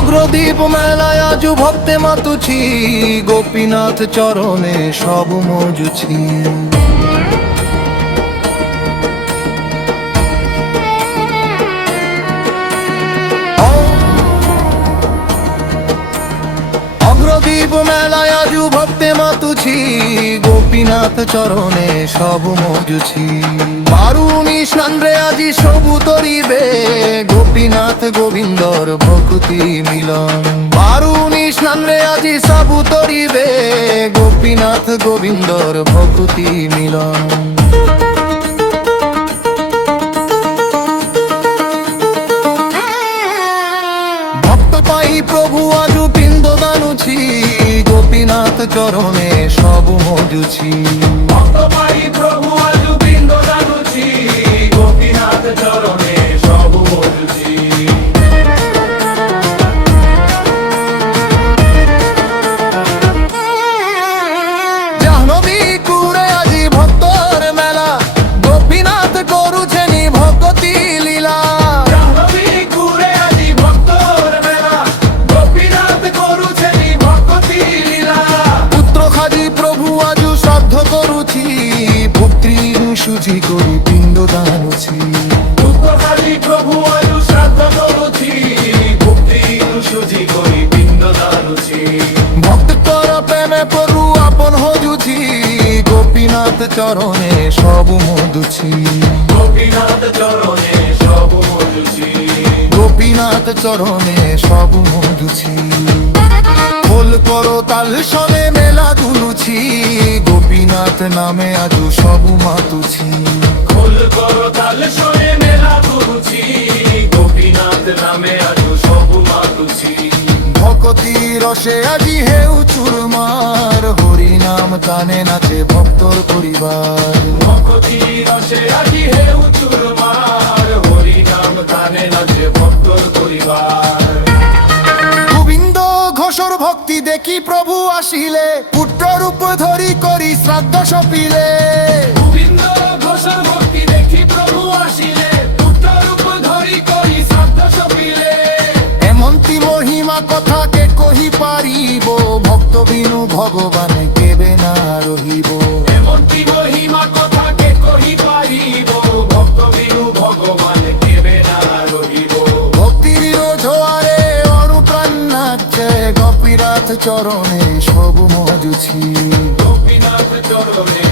অগ্রদীপ মেলায় আজু ভক্তে মাতুছি, গোপীনাথ চরণে সব মজুছি। অগ্রদীপ মেলায় আজু ভক্তে মাতুছি, গোপীনাথ চরণে সব মজুছি। বারুনি স্নানরে আজি সবু তরিবে, গোপীনাথ গোবিন্দর ভক্তি মিলন। বারুনি স্নানরে আজি সবু তরিবে, গোপীনাথ গোবিন্দর ভক্তি মিলন। ভক্ত পাই প্রভু আজু পিণ্ড দানুছি, গোপীনাথ চরণে সব মজুছি। ভক্ত পাই প্রভু আজু পিণ্ড দানুছি, গোপীনাথ চরণে সব মজুছি। জাহ্নবী কুড়ে আজি ভক্তর মেলা, গোপীনাথ করুছেনি ভক্তি লীলা। জাহ্নবী কুড়ে আজি ভক্তর মেলা, গোপীনাথ করুছেনি ভক্তি লীলা। পুত্র খাজি প্রভু আজু শ্রাদ্ধ করুছি, ভক্তির সুঝি করি পিণ্ড দানুছি। পুত্র খাজি প্রভু আজু শ্রাদ্ধ করুছি, ভক্তির সুঝি করি পিণ্ড দানুছি। ভক্তর প্রেমে প্রভু আপন হজুছি, গোপীনাথ চরণে সব মধুছি। গোপীনাথ চরণে সব মজুছি। গোপীনাথ চরণে সব মধুছি। খোল করো তাল সনে মেলা দুলুছি, গোপীনাথ নামে আজু সব মাতুছি। খোল করো তাল শোনে মেলা দুলুছি, গোপীনাথ নামে আজু সব মাতুছি। ভক্তি রসে আজি হেউ চুরমার, হরি নাম কানে নাচে ভক্তর পরিবার। ভক্তি রসে আজি হেউ চুরমার, হরি নাম কানে নাচে ভক্তর পরিবার। গোবিন্দ ঘোষর ভক্তি দেখি প্রভু আসিলে, পুত্র রূপ ধরি করি শ্রাদ্ধ সপিলে। গোবিন্দ ঘোষের ভক্তি দেখি প্রভু আসিলে, পুত্র রূপ ধরি করি শ্রাদ্ধ সপিলে। এমন্তি মহিমা কথাকে কহি পারিব, ভক্ত বিনু ভগবানে কেবে না রহিব। এমনকি মহিমা কথাকে কহি পারিব, ভক্ত বিনু ভগবান কেবে না রহিব। ভক্তির জোয়ারে অনুপ্রাণ নাচে, গোপীনাথ চরণে সব মজুছি। গোপীনাথ চরণে